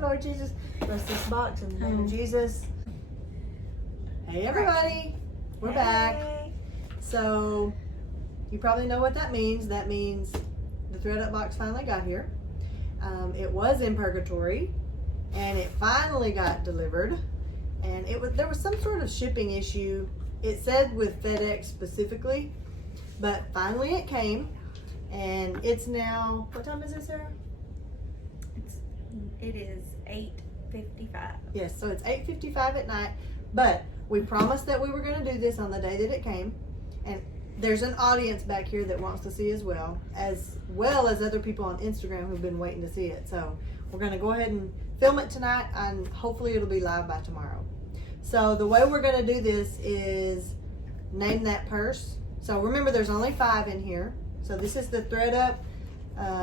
Lord Jesus, bless this box in the name of Jesus. Hey everybody, we're back. So you probably know what that means. That means the Thredup box finally got here. It was in purgatory, and it finally got delivered. And there was some sort of shipping issue. It said with FedEx specifically, but finally it came, and it's now, what time is it, Sarah? It is 8:55. Yes, so it's 8:55 at night, but we promised that we were going to do this on the day that it came, and there's an audience back here that wants to see as well as other people on Instagram who've been waiting to see it. So we're going to go ahead and film it tonight, and hopefully it'll be live by tomorrow. So the way we're going to do this is name that purse. So remember, there's only 5 in here. So this is the Thredup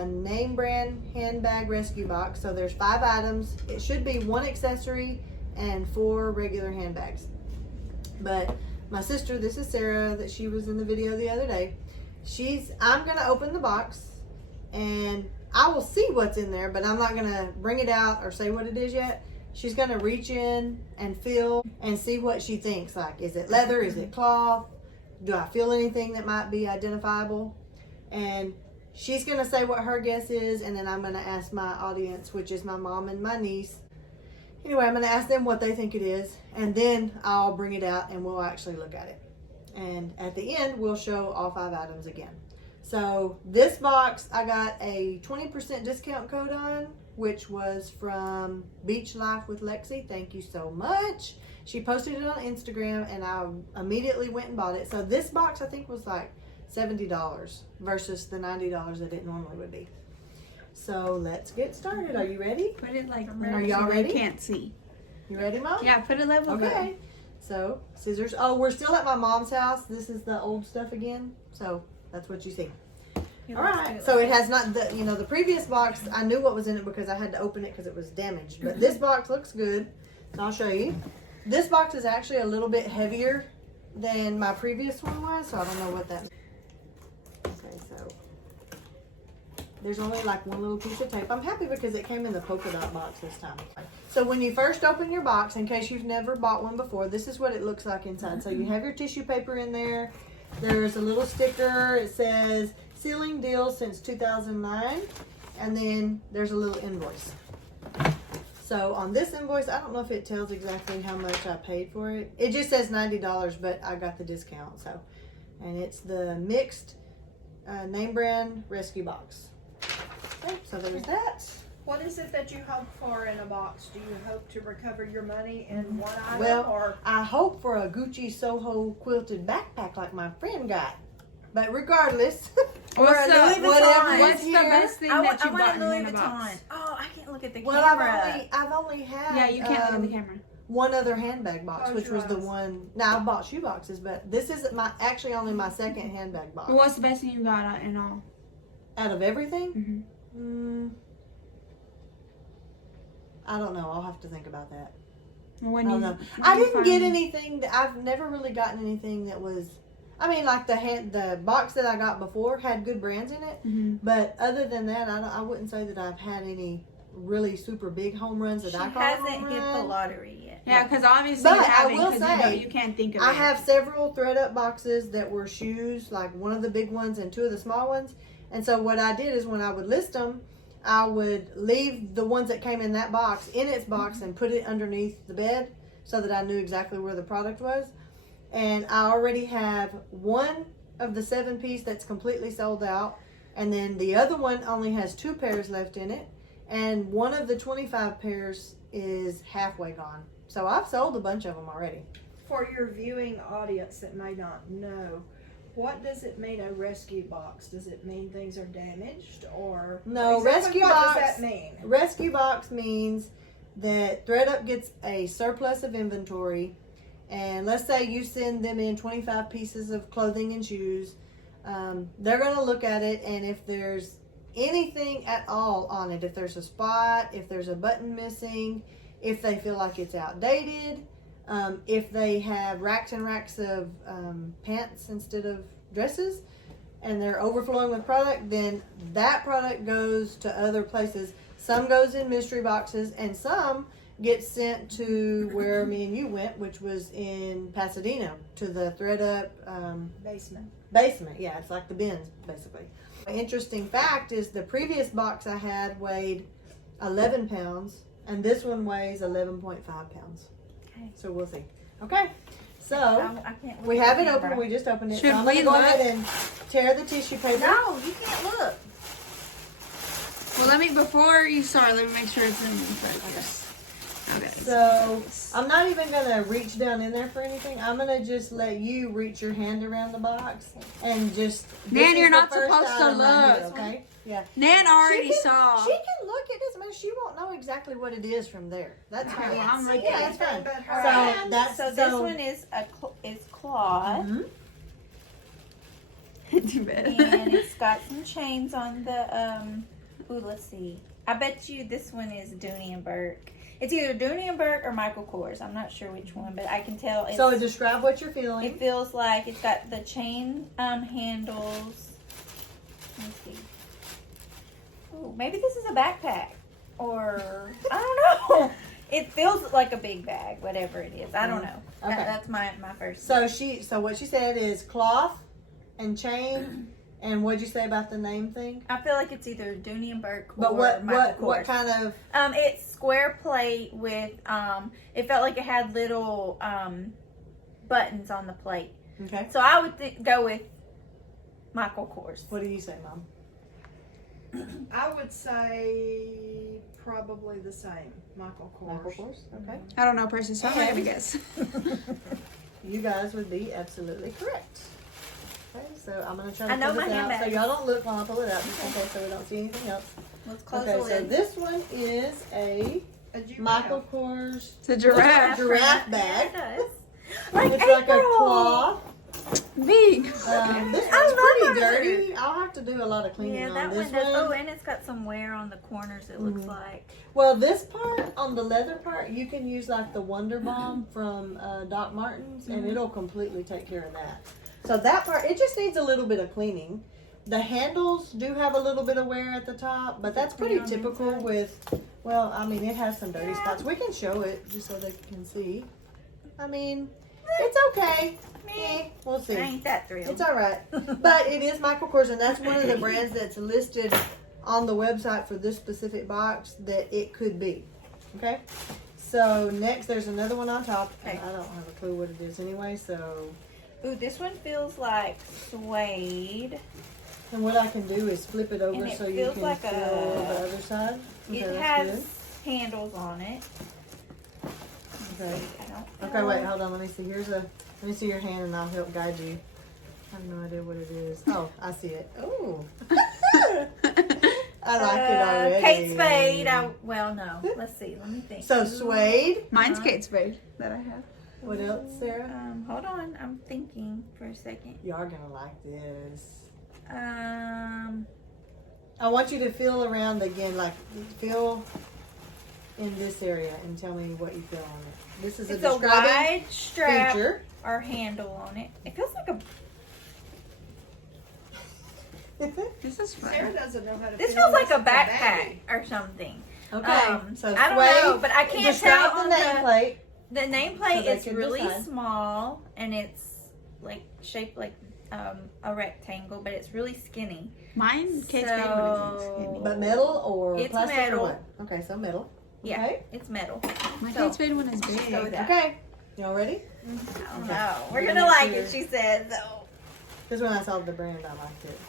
Name Brand Handbag Rescue Box. So there's 5 items. It should be 1 accessory and 4 regular handbags. But my sister, this is Sarah, that she was in the video the other day. I'm gonna open the box, and I will see what's in there, but I'm not gonna bring it out or say what it is yet. She's gonna reach in and feel and see what she thinks. Like, is it leather? Is it cloth? Do I feel anything that might be identifiable? And she's gonna say what her guess is, and then I'm gonna ask my audience, which is my mom and my niece. Anyway, I'm gonna ask them what they think it is, and then I'll bring it out and we'll actually look at it. And at the end, we'll show all 5 items again. So this box, I got a 20% discount code on, which was from Beach Life with Lexi. Thank you so much. She posted it on Instagram, and I immediately went and bought it. So this box, I think, was like $70 versus the $90 that it normally would be. So let's get started. Are you ready? Put it like Are y'all ready? You can't see. You ready, Mom? Yeah, put it level. Okay. So scissors. Oh, we're still at my mom's house. This is the old stuff again. So that's what you see. Yeah, all right. So it has not the previous box. I knew what was in it because I had to open it because it was damaged. But this box looks good. So I'll show you. This box is actually a little bit heavier than my previous one was. So I don't know what that means. Okay, so there's only like 1 little piece of tape. I'm happy because it came in the polka dot box this time. So when you first open your box, in case you've never bought one before, this is what it looks like inside. So you have your tissue paper in there. There's a little sticker. It says sealing deal since 2009. And then there's a little invoice. So on this invoice, I don't know if it tells exactly how much I paid for it. It just says $90, but I got the discount. So, and it's the mixed name brand rescue box. Okay, so there's that. What is it that you hope for in a box? Do you hope to recover your money in one item? Well, or I hope for a Gucci Soho quilted backpack like my friend got. But regardless, or What's a the- Louis Vuitton. What's the best thing that you I bought want in a Louis a box? Vuitton. Oh, I can't look at the Well, camera. I've only had Yeah, you can't look at the camera. one other handbag box, Close which your was the eyes. one. Now I've bought shoe boxes, but this is actually only my 2nd handbag box. What's the best thing you got in all? Out of everything? Mm-hmm. I don't know. I'll have to think about that. When I don't you, know. when I you didn't get anything. I've never really gotten anything that was. I mean, like the box that I got before had good brands in it, Mm-hmm. but other than that, I wouldn't say that I've had any really super big home runs that She I call hasn't home hit the run. lottery yet. Yeah, because obviously But you I haven't, will because say, you can't think of it. I have several Thredup boxes that were shoes, like one of the big ones and 2 of the small ones. And so what I did is when I would list them, I would leave the ones that came in that box in its box and put it underneath the bed so that I knew exactly where the product was. And I already have 1 of the 7-piece that's completely sold out. And then the other one only has 2 pairs left in it. And 1 of the 25 pairs is halfway gone. So I've sold a bunch of them already. For your viewing audience that may not know, what does it mean, a rescue box? Does it mean things are damaged, or No, exactly rescue what box. does that mean? Rescue box means that Thredup gets a surplus of inventory, and let's say you send them in 25 pieces of clothing and shoes. They're going to look at it, and if there's anything at all on it, if there's a spot, if there's a button missing, if they feel like it's outdated, if they have racks and racks of pants instead of dresses, and they're overflowing with product, then that product goes to other places. Some goes in mystery boxes, and some gets sent to where me and you went, which was in Pasadena, to the Thredup basement. Yeah, it's like the bins, basically. An interesting fact is the previous box I had weighed 11 pounds, and this one weighs 11.5 pounds. Okay. So we'll see. Okay, so I can't we look have at it the open. camera. We just opened it. Should so I'm going to we go look? ahead and tear the tissue paper. No, you can't look. Well, before you start, let me make sure it's in focus. Okay. So I'm not even gonna reach down in there for anything. I'm gonna just let you reach your hand around the box and just. Nan, this you're is the not first supposed to item right here, look. okay? Yeah. Nan already She can- saw. She can look. It doesn't matter. She won't know exactly what it is from there. That's Okay, fine. well, I'm See looking. Yeah, that's fine. anything but her So hand. that's So this one is is cloth, Mhm. Too bad. and it's got some chains on the Ooh, let's see. I bet you this one is Dooney and Burke. It's either Dooney and Burke or Michael Kors. I'm not sure which one, but I can tell. It's, So describe what you're feeling. it feels like it's got the chain handles. Let me see. Oh, maybe this is a backpack, or I don't know. It feels like a big bag, whatever it is. I don't know. Okay. That's my first. So what she said is cloth and chain. And what'd you say about the name thing? I feel like it's either Dooney and Burke But or Michael Kors. what kind of? It's square plate with it felt like it had little buttons on the plate. Okay. So I would go with Michael Kors. What do you say, Mom? I would say probably the same. Michael Kors. Okay. I don't know person, so I'm gonna have a guess. You guys would be absolutely correct. Okay, so I'm gonna try to I know pull this my out. So handbag. y'all don't look while I pull it out, just in case so we don't see anything else. Let's close Okay, the so lid. this one is a A giraffe. Michael Kors. It's a giraffe. Giraffe bag. Yeah, it does. Like It's April. like a cloth. Big. This I one's love pretty it. dirty. I'll have to do a lot of cleaning Yeah, on that this one does. one. Oh, and it's got some wear on the corners. It looks Mhm. like. Well, this part on the leather part, you can use like the Wonder Balm from Doc Martens, and Mhm. it'll completely take care of that. So that part, it just needs a little bit of cleaning. The handles do have a little bit of wear at the top, but that's pretty Clean on the typical inside? with. Well, I mean, it has some dirty Yeah. spots. We can show it just so they can see. I mean, it's okay. We'll see. I ain't that thrilled. It's all right. But it is Michael Kors, and that's one of the brands that's listed on the website for this specific box that it could be. Okay? So next, there's another one on top. And Okay. I don't have a clue what it is anyway, so. Ooh, this one feels like suede. And what I can do is flip it over And it so you feels can like feel a- the other side. Okay, It that's has good. handles on it. Okay. I don't Okay, know. wait, hold on. Let me see. Let me see your hand, and I'll help guide you. I have no idea what it is. Oh, I see it. Oh. I like it already. Kate Spade. Well, no. Let's see. Let me think. So suede. Mine's Kate Spade that I have. What else, Sarah? Hold on. I'm thinking for a second. You are gonna like this. I I want you to feel around again, like feel in this area, and tell me what you feel on it. This is it's a a describing wide strap feature. or handle on it. It feels like a. This is fun. Sarah doesn't know how to. This feel feels like a unless it's backpack baggy. or something. Okay, so I don't suede. know, but I can't Describe tell on the nameplate. The nameplate So they is can really decide. small and it's like shaped like a rectangle, but it's really skinny. Mine, Kate Spade one So- is skinny. But metal or It's plastic metal. or what? Okay, so metal. Yeah, Okay. it's metal. My So- Kate Spade one is big. Go with that. Okay. Y'all ready? I don't Okay. know. We're We're gonna gonna like see it, she said. So Because when I saw the brand, I liked it.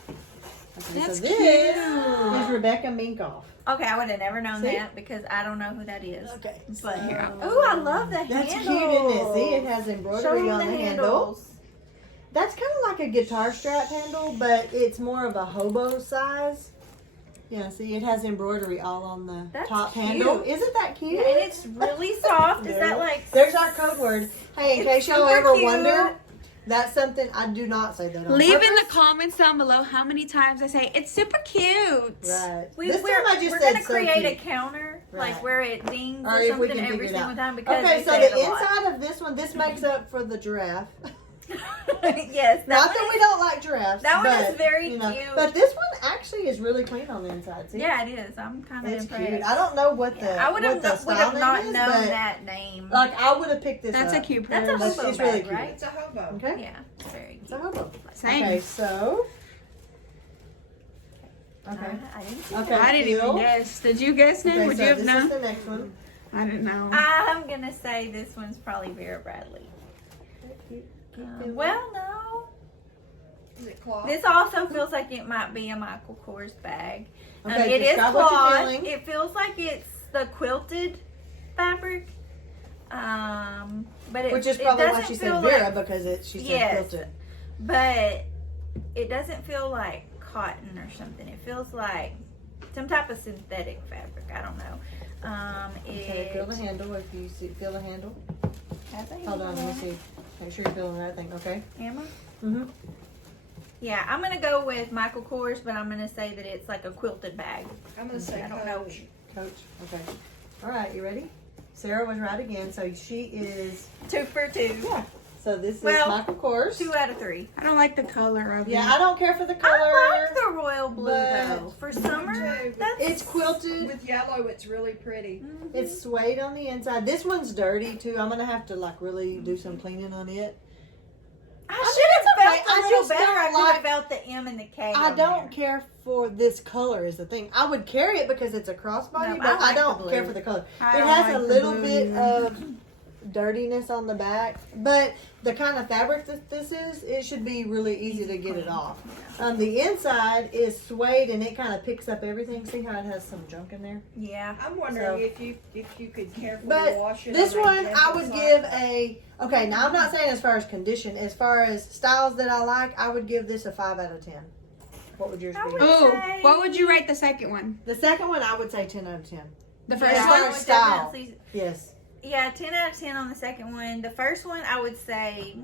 Okay, That's so this cute. is Rebecca Minkoff. okay, I would have never known See? that because I don't know who that is. Okay. But here, oh, I love the That's handles. cute, isn't it? See, it has Show embroidery them on the the handle. handles. That's kind of like a guitar strap handle, but it's more of a hobo size. Yeah, see, it has embroidery all on the That's top cute. handle. Isn't that cute? And it's really soft. Is that like? There's our code word. Hey, in It's case y'all super ever cute. wonder, that's something I do not say that on Leave in the purpose. comments down below how many times I say it's super cute. Right. We, This we're time I just we're said gonna so create a cute. counter, Right. like where it dings Or or if we something can every figure it single out. time because Okay, we so say it the a lot. inside of this one, this makes up for the giraffe. Yes, Not that we don't like giraffes. that one but, is very you know, cute. But this one actually is really clean on the inside. See? Yeah, it is. I'm kind of It's impressed. cute. I don't know what the I would have what the would style have name not is, known but that name. like I would have picked this That's up. a cute That's purse. a hobo It's bag, really cute. right? It's a hobo. Okay. Yeah, it's very It's cute. a hobo. Same. Okay, so. Okay. I didn't see Okay. that. I didn't even Phil? guess. Did you guess, Nick? Okay, Would so you have this known? is the next one. I didn't know. I'm gonna say this one's probably Vera Bradley. Keep feeling. Well, no. Is it cloth? This also feels like it might be a Michael Kors bag. Okay, It is describe what you're cloth. feeling. It feels like it's the quilted fabric. But it, Which is it probably why doesn't she feel said Vera like, because she said Yes. quilted. but it doesn't feel like cotton or something. It feels like some type of synthetic fabric. I don't know. Okay, feel the handle if you feel the handle. Has a Hold on, handle let me see. Make sure you're feeling the right thing. Okay. Am I? Mm-hmm. Yeah, I'm gonna go with Michael Kors, but I'm gonna say that it's like a quilted bag. I'm gonna say I don't know. Coach. Coach. Okay. All right, you ready? Sarah was right again, so she is. 2 for 2. Yeah. So this Well, is Michael Kors. 2 out of 3. I don't like the color of Yeah, it. I don't care for the color. I like the royal blue but- though. For summer, too. that's It's quilted. With yellow, it's really pretty. It's suede on the inside. This one's dirty too. I'm gonna have to like really do some cleaning on it. I think should it's have okay. felt a I little just better. don't I should like- have felt the M and the K. I on don't there. care for this color is the thing. I would carry it because it's a crossbody, No, but I I like the don't blue. care for the color. I It don't has like a the little blue bit either. of dirtiness on the back, but the kind of fabric that this is, it should be really easy to get it off. The inside is suede and it kind of picks up everything. See how it has some junk in there? Yeah. I'm wondering So- if you could carefully But wash it. this on a one, I gentle would side. give a, okay, now I'm not saying as far as condition, as far as styles that I like, I would give this a 5 out of 10. What would yours I be? would- Oh, say- what would you rate the second one? The second one, I would say 10 out of 10. The Yeah. first As one? far I as would style. definitely- Yes. Yeah, 10 out of 10 on the second one. The first one, I would say.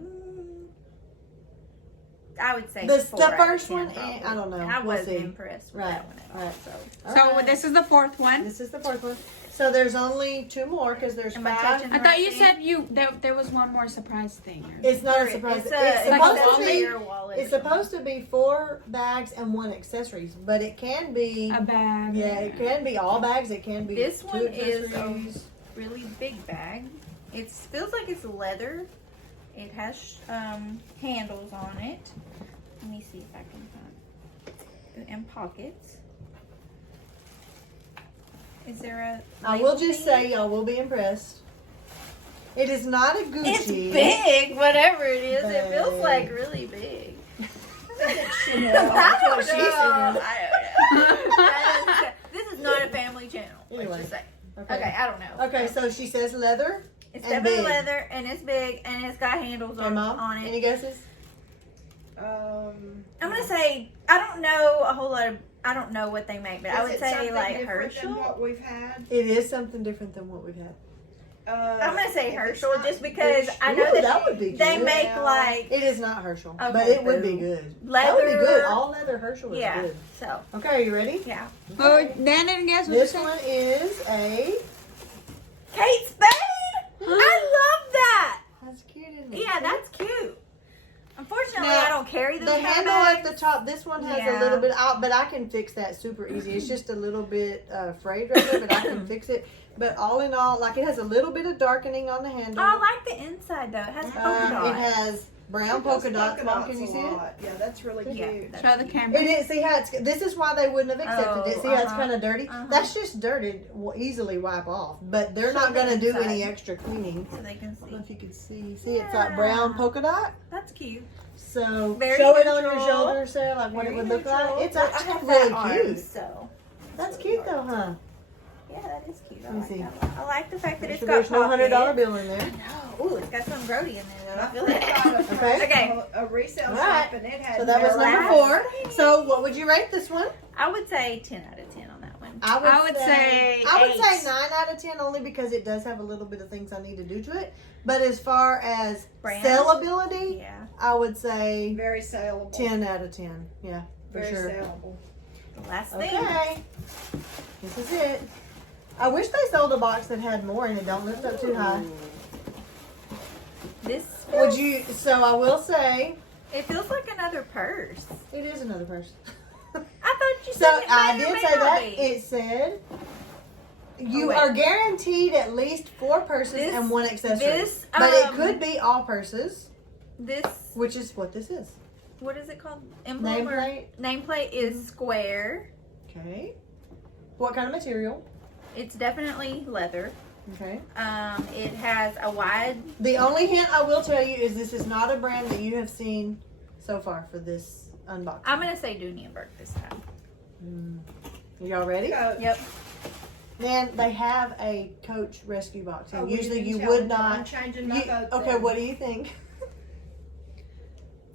I would say The 4 out of first 10 one, probably. I don't know. I We'll wasn't see. impressed with Right. that one at all. Right. So. All So right. this is the fourth one. This is the fourth one. So there's only 2 more because there's Am I 5. touching I thought you Mercy? said there was one more surprise thing. It's not a It's surprise. a, It's it's like supposed a to wallet? be. your wallet. It's supposed to be 4 bags and 1 accessories, but it can be. A bag. Yeah, it can be all bags. It can be This 2 one is accessories. a really big bag. It feels like it's leather. It has handles on it. Let me see if I can find. And pockets. Is there a? I will label just thing? say y'all will be impressed. It is not a Gucci. It's big, whatever it is. It feels Big. like really big. Chanel. I don't what she know. said. I don't know. This is not a family channel. Anyway. Let's just say. Okay. Okay, I don't know. Okay, so she says leather. It's and definitely big. leather, and it's big, and it's got handles Okay, on, Mom. on it. Any guesses? I'm gonna say I don't know a whole lot of. I don't know what they make, but I Is would it say something like different than Herschel. what we've had. It is something different than what we've had. I'm gonna say if it's Herschel not just because I know Ooh, that, that would be they good. make Yeah. like It is not Herschel, but Okay, it would be boo. good. leather. That would be good. All leather Herschel is yeah. good. So Okay, are you ready? yeah. Oh, Dan didn't guess what you This said. one is a. Kate Spade. I love that. That's cute, isn't it? Yeah, that's cute. Unfortunately, Now, I don't carry those The kind of handle at bags. the top, this one has a Yeah. little bit out, but I can fix that super easy. It's just a little bit frayed right there, but I can fix it. But all in all, like it has a little bit of darkening on the handle. Oh, I like the inside though. It has polka It dots. has brown It does polka dots. Mom, can you a see it? lot. Yeah, that's really cute. Yeah, that's Show the camera. It is. See how it's. This is why they wouldn't have accepted it. See how it's kind of dirty. uh-huh. That's just dirt. It will easily wipe off. But they're Show not the going to do inside. any extra cleaning. So they can I don't know see. if you can see. See, it's like brown Yeah. polka dot. That's cute. So Very show it on your neutral. shoulder, Sarah, like what it Very would look neutral. like. It's I actually have really fat cute. arms, so That's cute though, huh? yeah, that is cute. I Let me like see. that. I like the fact that Make it's sure got there's no $100 pockets. bill in there. No, ooh, it's got some grody in there though. I feel We've like. got a, Okay. Okay. a resale All shop right. and it had So that was no number last 4. So what would you rate this one? I would say 10 out of 10 on that one. I would say I would 8. say 9 out of 10 only because it does have a little bit of things I need to do to it. But as far as Brand? sellability, Yeah. I would say very saleable. 10 out of 10. Yeah, for Very sure. saleable. The last thing. Okay. This is it. I wish they sold a box that had more and it don't lift up too high. This Would you? So I will say, It feels like another purse. it is another purse. I thought you So said it I may or did may say not that. be. It said you wait. are guaranteed at least 4 purses This- and 1 accessory. this, but it um, could be all purses, This, which is what this is. what is it called? Emblem or- Nameplate. Nameplate is square. Okay. What kind of material? It's definitely leather. Okay. It has a wide. The only hint I will tell you is this is not a brand that you have seen so far for this unboxing. I'm gonna say Dunienberg this time. Y'all ready? Go. Yep. Man, they have a Coach rescue box, and Oh, we usually didn't you tell would them that. I'm not. changing my You, vote okay, then. what do you think?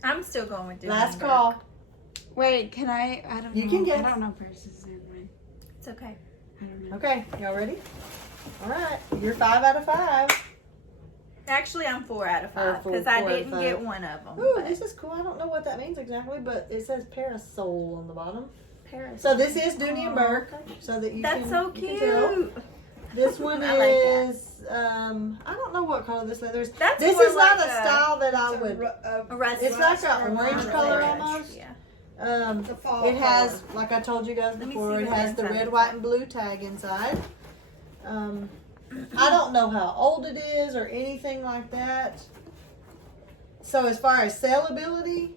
I'm still going with Dunienberg. Last call. Wait, can I? I don't know. You can guess. I don't know purses in mine. It's okay. I don't know. Okay, y'all ready? All right, you're 5 out of 5. Actually, I'm 4 out of 5 4 because I out of didn't 5. get one of them. Ooh, but this is cool. I don't know what that means exactly, but it says parasol on the bottom. Paris. So this is Dunienberg, so that you That's can. so you can tell. cute. This one I like that. is I don't know what color this leather is. That's This more is not like a style that I It's a would. A rusty. It's like an or orange a color orange. almost. Yeah. It's a fall It has, color. like I told you guys Let me before, see it what has the inside red, is. white, and blue tag inside. I don't know how old it is or anything like that. So as far as sellability,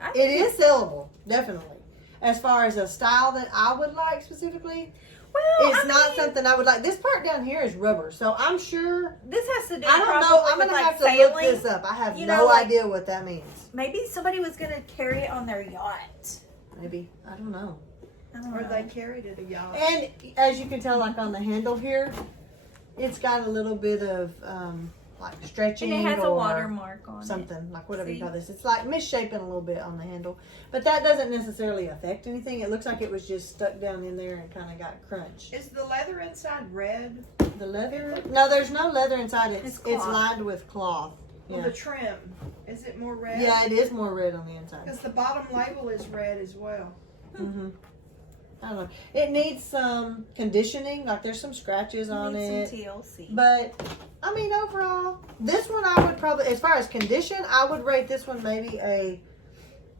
I it think is sellable, definitely. As far as a style that I would like specifically, Well, it's I not mean, something I would like. This part down here is rubber, so I'm sure. This has to do. I don't know. probably I'm with, gonna like, have to sailing. look this up. I have You no know, like- idea what that means. Maybe somebody was gonna carry it on their yacht. Maybe, I don't know. I don't Or know. they carried it a yacht. And as you can tell, like on the handle here, it's got a little bit of like stretching And it has a or watermark on something, like whatever you See? call this. It's like misshapen a little bit on the handle, but that doesn't necessarily affect anything. It looks like it was just stuck down in there and kind of got crunched. Is the leather inside red? The leather? No, there's no leather inside. It's cloth. lined with cloth. Well, Yeah. the trim. Is it more red? Yeah, it is more red on the inside. Because the bottom label is red as well. hmm I don't know. It needs some conditioning. Like there's some scratches on Need it. some TLC. But I mean, overall, this one I would probably, as far as condition, I would rate this one maybe a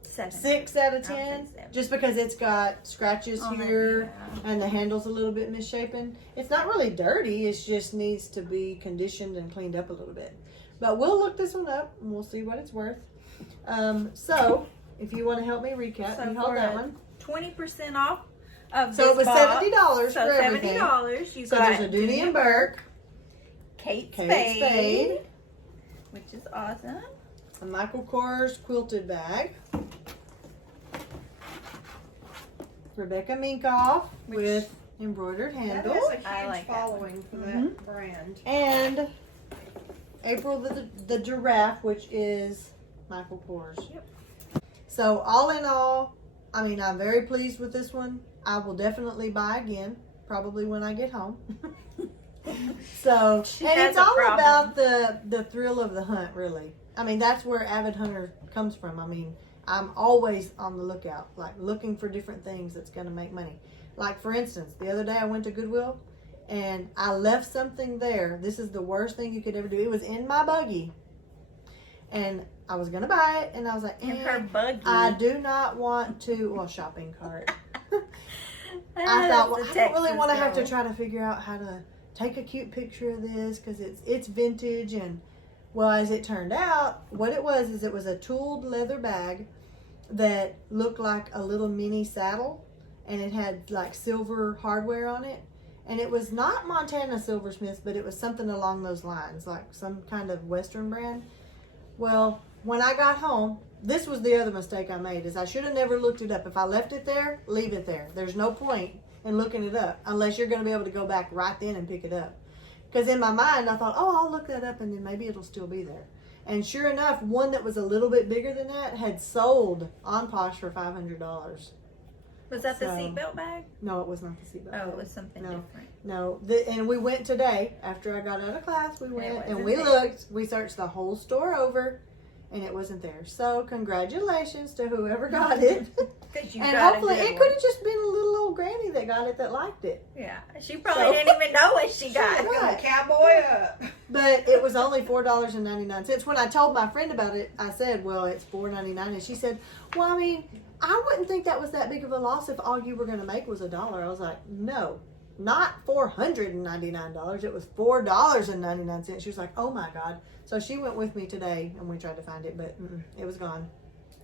7. 6 out of I'll say 10, 7. just because it's got scratches On it, here yeah. and the handle's a little bit misshapen. It's not really dirty. It just needs to be conditioned and cleaned up a little bit. But we'll look this one up and we'll see what it's worth. So if you want to help me recap, So you hold for that a one. 20% off of So this it was box. $70 So for everything. $70. You So got there's a Dooney and Burke, Kate Kate Spade, Spade, which is awesome. a Michael Kors quilted bag, Rebecca Minkoff Which- with embroidered That handle, has a huge I like that following for that brand. and April the giraffe, which is Michael Kors. Yep. So all in all, I mean, I'm very pleased with this one. I will definitely buy again, probably when I get home. So, She and has it's a all problem. about the thrill of the hunt, really. I mean, that's where avid hunter comes from. I mean, I'm always on the lookout, like looking for different things that's going to make money. Like, for instance, the other day I went to Goodwill and I left something there. This is the worst thing you could ever do. It was in my buggy and I was going to buy it, and I was like, In her buggy. I do not want to, well, shopping cart. I Ah, thought, well, the I don't really Texas want to have to girl. try to figure out how to take a cute picture of this because it's vintage. And well, as it turned out, what it was is it was a tooled leather bag that looked like a little mini saddle, and it had like silver hardware on it, and it was not Montana Silversmiths, but it was something along those lines, like some kind of Western brand. Well, when I got home, this was the other mistake I made, is I should have never looked it up. If I left it there, leave it there. There's no point in looking it up unless you're going to be able to go back right then and pick it up. Because in my mind, I thought, oh, I'll look that up and then maybe it'll still be there. And sure enough, one that was a little bit bigger than that had sold on Posh for $500. Was that the So- seatbelt bag? No, it was not the seatbelt. Oh, bag. it was something No. different. No, and we went today after I got out of class. We went and wasn't we there. looked. We searched the whole store over, and it wasn't there. So congratulations to whoever got it. Because you And got hopefully a good it one. could have just been a little old granny that got it that liked it. Yeah, she probably So- didn't even know what she got. Got Right. a cowboy up. But it was only $4.99. When I told my friend about it, I said, well, it's $4.99. And she said, well, I mean, I wouldn't think that was that big of a loss if all you were going to make was $1. I was like, no, not $499. It was $4.99. She was like, oh my God. So she went with me today and we tried to find it, but it was gone.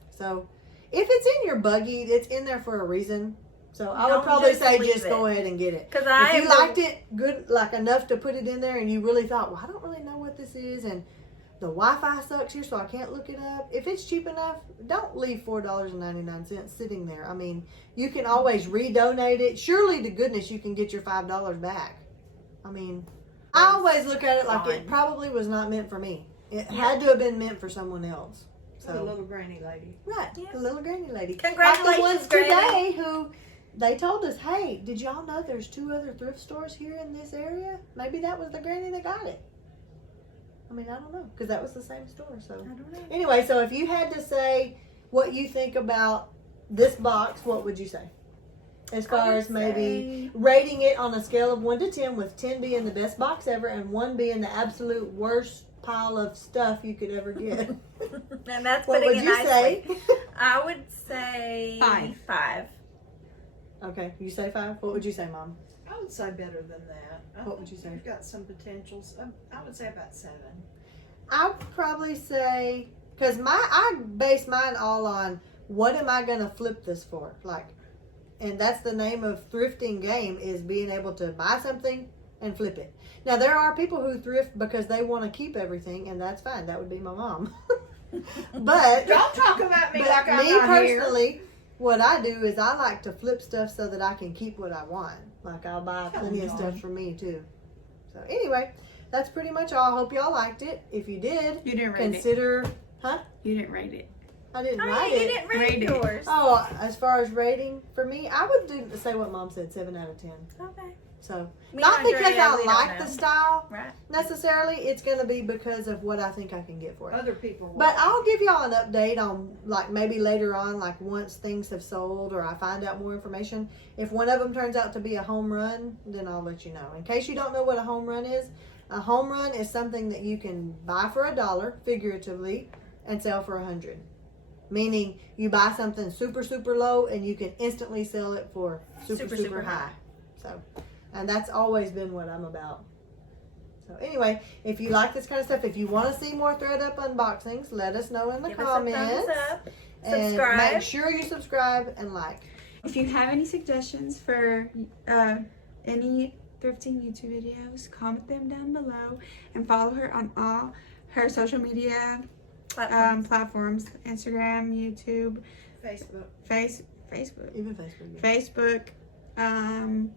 So if it's in your buggy, it's in there for a reason. So I would Don't probably just say leave just it. go ahead and get it. Because If you liked it good, like enough to put it in there and you really thought, well, I don't really know what this is and the Wi-Fi sucks here so I can't look it up. If it's cheap enough, don't leave $4.99 sitting there. I mean, you can always redonate it. Surely to goodness you can get your $5 back. I mean, I always look at it like it probably was not meant for me. It had to have been meant for someone else. The So little granny lady. right, Yeah. the little granny lady. Congratulations, like the ones Granny. today who they told us, hey, did y'all know there's 2 other thrift stores here in this area? Maybe that was the granny that got it. I mean, I don't know, because that was the same store. So I don't know. anyway, so if you had to say what you think about this box, what would you say? As far as maybe rating it on a scale of 1 to 10, with 10 being the best box ever and 1 being the absolute worst pile of stuff you could ever get. And that's What putting would it you nicely. say? I would say 5. Okay, you say 5? What would you say, Mom? I would say better than that. What would you say? You've got some potentials. I would say about 7. I would probably say, because I base mine all on what am I going to flip this for? Like, and that's the name of thrifting game, is being able to buy something and flip it. Now, there are people who thrift because they want to keep everything, and that's fine. That would be my mom. But Don't talk about me but like I'm me not here. personally, what I do is I like to flip stuff so that I can keep what I want. Like, I'll buy plenty of stuff for me too. So anyway, that's pretty much all. I hope y'all liked it. If you did, You didn't rate consider. You didn't rate it. I didn't Oh, write you it. didn't rate Rate it. yours. Oh, as far as rating for me, I would say what Mom said, 7 out of 10. Okay. So Me not and because Andrea, I we don't like know. the style Right. necessarily. It's going to be because of what I think I can get for it. Other people. But I'll give y'all an update on, like, maybe later on, like once things have sold or I find out more information. If one of them turns out to be a home run, then I'll let you know. In case you don't know what a home run is something that you can buy for $1, figuratively, and sell for $100. Meaning you buy something super, super low and you can instantly sell it for super, super high. So, and that's always been what I'm about. So anyway, if you like this kind of stuff, if you want to see more Thredup unboxings, let us know in the Give us a comments. thumbs up. And Subscribe. make sure you subscribe and like. If you have any suggestions for any thrifting YouTube videos, comment them down below and follow her on all her social media platforms: Instagram, YouTube, Facebook. Facebook, Even Facebook. Yeah. Facebook,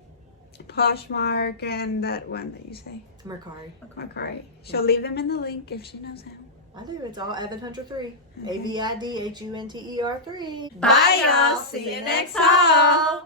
Poshmark, and that one that you say, Mercari. Mercari. She'll leave them in the link if she knows how. I do. It's all Avid Hunter 3. AvidHunter 3. Bye, y'all. See you next haul.